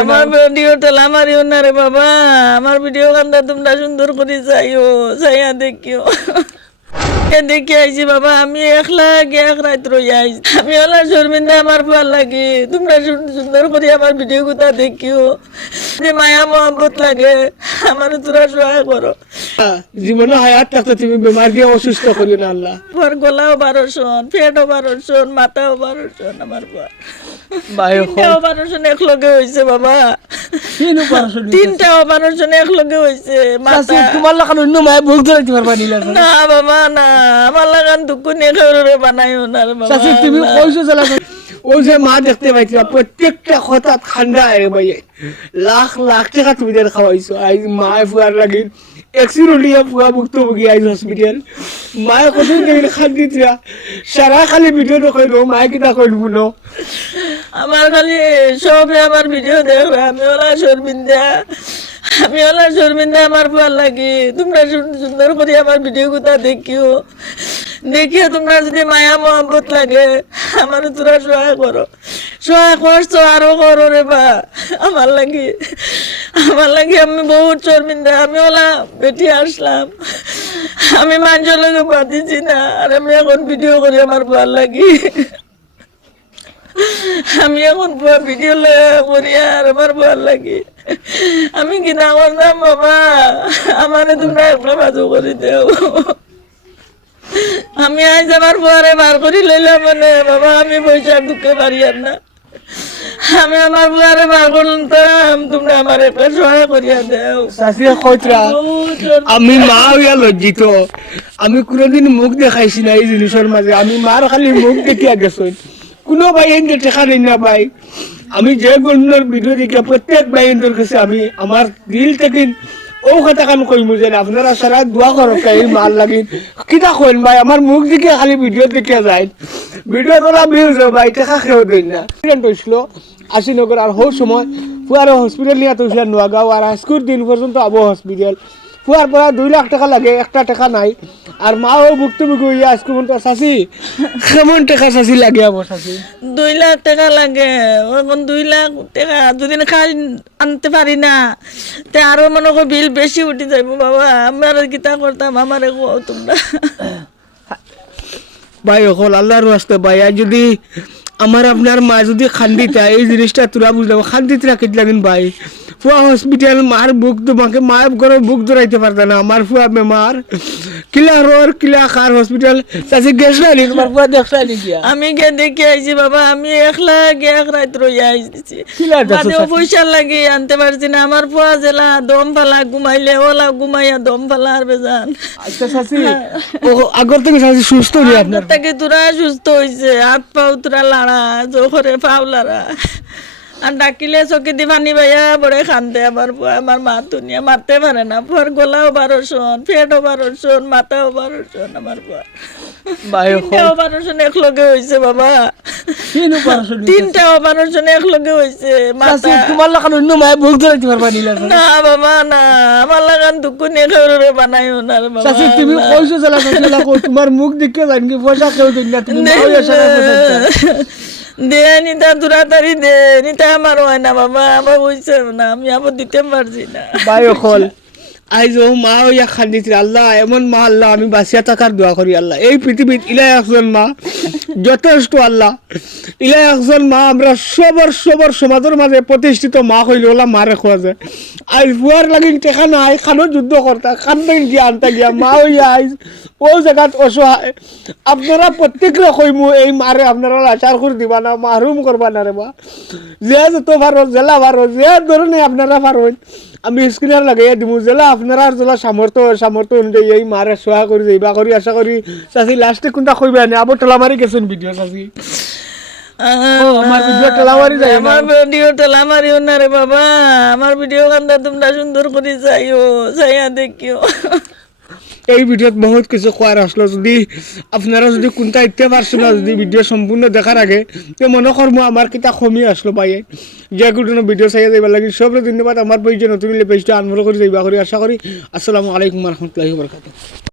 আমার ভিডিও টেলা মারিও না রে বাবা, আমার ভিডিও কান্দা তোমরা সুন্দর করে চাইও, চাইয়া দেখিও। দেখে আইছি বাবা, আমি একলা এক রাত রই আইছি। আমি ওলা শর্মিন্দা, আমার ভাল লাগে। তোমরা সুন্দর করে আমার ভিডিও গুতা দেখিও, যে মায়া মহব্বত লাগে আমার তোরা সহায় করো। জীবনে হায়াত থাকতে তুমি বেমার দিয়ে অসুস্থ করিও না আল্লাহ। আমার গলাও 12 পেটও 12 মাথাও 12 আমার অপারেশন এক লগে হয়েছে বাবা, তিনটা অপারেশন এক লগে হয়েছে। তোমার লাগান অন্য মায়ের বুক ধরাইতে পারবা নিলা না বাবা না, আমার লাগান দুঃখ নিয়ে খেয়ে বানাইও না রে বাবা। তুমি কইছো চালা ওই যে মা দেখতে পাইছিলা প্রত্যেকটা কথা ঠান্ডা আরে ভাই, লাখ লাখ টাকা তুমি দেন খাওয়াইছো। আইজ মায় ফুয়ার লাগি এক্সিডেন্ট ফুয়া ভুক্তভোগী আইজ হসপিটাল। মায়ে কত দিন খান্দিতরা সারা খালি ভিডিও দেখাইলো, মায়ে কিনা কইল বুনো আমার খালি সবে আমার ভিডিও দেখবে। আমি ওলা শর্মিন্দা, আমার ভাল লাগে। তোমরা সুন্দর করে আমার ভিডিও গুতা দেখিও, দেখিও তোমরা যদি মায়া মহব্বত লাগে আমার তোরা সহায় করো। সহায় করছো আরো করো রে বা, আমার লাগে আমি বহুত শর্মিন্দা। আমি ওলা বেটি আসলাম, আমি মানুষের লোকে পাতিছি না, আর আমি এখন ভিডিও করি আমার ভাল লাগে। আমি এখন ভিডিও করি আর আমার ভাল লাগে। আমি কি না করতাম বাবা, আমার তোমরা একটা বাজু করে দেও। আমি আজ আমার পরে বার করি লইলাম মানে বাবা, আমি পয়সা দুঃখে পারি আর না। আমি আমার পরে বার করলাম, তোমরা আমার একটা সহায় করিয়া দেও। আমি মা হইয়া লজ্জিত, আমি কোনোদিন মুখ দেখাইছি না এই জিনিসের মাঝে। আমি মার খালি মুখ দেখিয়া গেছো, কোনো ভাই এনে টেকা নেই না ভাই। আমি যে গণ্যর ভিডিও দেখে প্রত্যেক ভাইয়ের কাছে আমি আমার দিল থেকে ও কথা কাম কইমু যে আপনারা সারা দোয়া করো এই মাল লাগিন কিটা কইন ভাই। আমার মুখ দিকে খালি ভিডিও দেখে যায়, ভিডিও তোলা ভিউজ ভাই টেকা খেয়েও দেন না। অ্যাক্সিডেন্ট হয়েছিল আশিনগর, আর হো সময় পুয়ার হসপিটাল নিয়ে তুলছিলেন নোয়াগাঁও, আর আজকের দিন পর্যন্ত আবো হসপিটাল। পুয়ার পর 2 লাখ টাকা লাগে, একটা টাকা নাই। আর মাও ভুক্তভোগী হইয়া আজকে মনটা চাষি কেমন টাকা চাষি লাগে আবো চাষি 2 লাখ টাকা লাগে। এখন 2 লাখ টাকা যদি খাই আনতে পারি না, তে আরো মনে করো বিল বেশি উঠে যাইব বাবা। আমার কিতা করতাম, আমার তোমরা ভাই অকল আল্লাহর রাস্তে ভাই। আর যদি আমার আপনার মা যদি খান্দিতা এই জিনিসটা তোরা বুঝলাম, খান্দিত রাখিত লাগিন ভাই। ফুয়া হসপিটাল মার বুক তোমাকে মায়ের ঘরে বুক ধরাইতে পারত না। আমার ফুয়া বেমার কিলা রোর কিলা খার হসপিটাল চাষি গ্যাস লাইনি, তোমার ফুয়া দেখছ গিয়া আমি গে দেখে আইছি বাবা। আমি একলা এক রাত রই আইছি, পয়সা লাগে আনতে পারছি না। আমার ফুয়া জেলা দম ফালা ঘুমাইলে ওলা ঘুমাইয়া দম ফালা আর বেজান। আচ্ছা চাষি আগর থেকে চাষি সুস্থ হই আপনার থেকে তোরা সুস্থ হয়েছে, হাত পাও তোরা লাড়া জোরে পাও লাড়া। আর ডাকিলে চকি দি পানি ভাইয়া বড়ে খান্দে। আমার মা দুনিয়া মারতে পারে না। পুয়ার গলাও 12 পেটও 12 মাথাও 12 আমার পুয়া। অপারেশন এক লগে হয়েছে বাবা, তিনটা অপারেশন এক লগে হয়েছে। তোমার লাগান অন্য মায়ের বুক ধরাইতে পারবা নিলা না বাবা না, আমার লাগান দুঃখ নিয়ে খেয়ে বানাইও না রে বাবা। তুমি কইছো জেলা তোমার মুখ দেখে জানি পয়সা কেউ দিন না, তুমি দে নিতা তাড়াতাড়ি দে নিতা। আমার হয় না বাবা, আমার হয়েছে না, আমি আবার দিতে পারছি না ভাই অকল। আইজ ও মা হইয়া খান্দিছিল আল্লাহ, এমন মা আল্লাহ আমি বাঁচিয়া থাকার দোয়া করি আল্লাহ। এই পৃথিবীত ইলাই একজন মা যথেষ্ট আল্লাহ। ইলাই একজন মা আমরা সবার সমাজের মাঝে প্রতিষ্ঠিত মা হইলে ওলা মারে খোয়া যায়। আইজ বুয়ার লাগিন টেকা নাই, খানো যুদ্ধ করতা খান গিয়া আনতা গিয়া মা হইয়া আইজ ও জায়গাত অসহায়। আপনারা প্রত্যেকরে কইমু এই মারে আপনারা আচার করে দিবা না, মাহরুম করবা না রে মা। যে যত পারো জেলা পারো যে ধরনে আপনারা পারেন আমি স্ক্রিনার লাগাইয়া দিব। জেলা আপনারা জেলা সামর্থ্য অনুযায়ী এই মারে সোয়া করে যাইবা করি আশা করি। চাষি লাস্টে কোনটা কইবা না আবার টোলা মারি গেছেন ভিডিও চাষি আমার ভিডিও টোলা মারি যায়। আমার ভিডিও টোলা মারিও না রে বাবা, আমার ভিডিও কান্দা তোমরা সুন্দর করে চাইও, চাইয়া দেখিও। এই ভিডিওত বহুত কিছু কোয়ার আসলো, যদি আপনারা যদি কোনটা ইতে পারছো না যদি ভিডিও সম্পূর্ণ দেখার আগে তো মনে করবো আমার কিতা কমি আসলো পাইয়ে যে কোনো ভিডিও চাইয়া যাইবার লাগে। সবরে ধন্যবাদ। আমার পেজে নতুন পেজটা আনফলো করে যাইবা করি আশা করি। আসসালামু আলাইকুম রহমতুল্লাহি ওয়া বারাকাতুহু।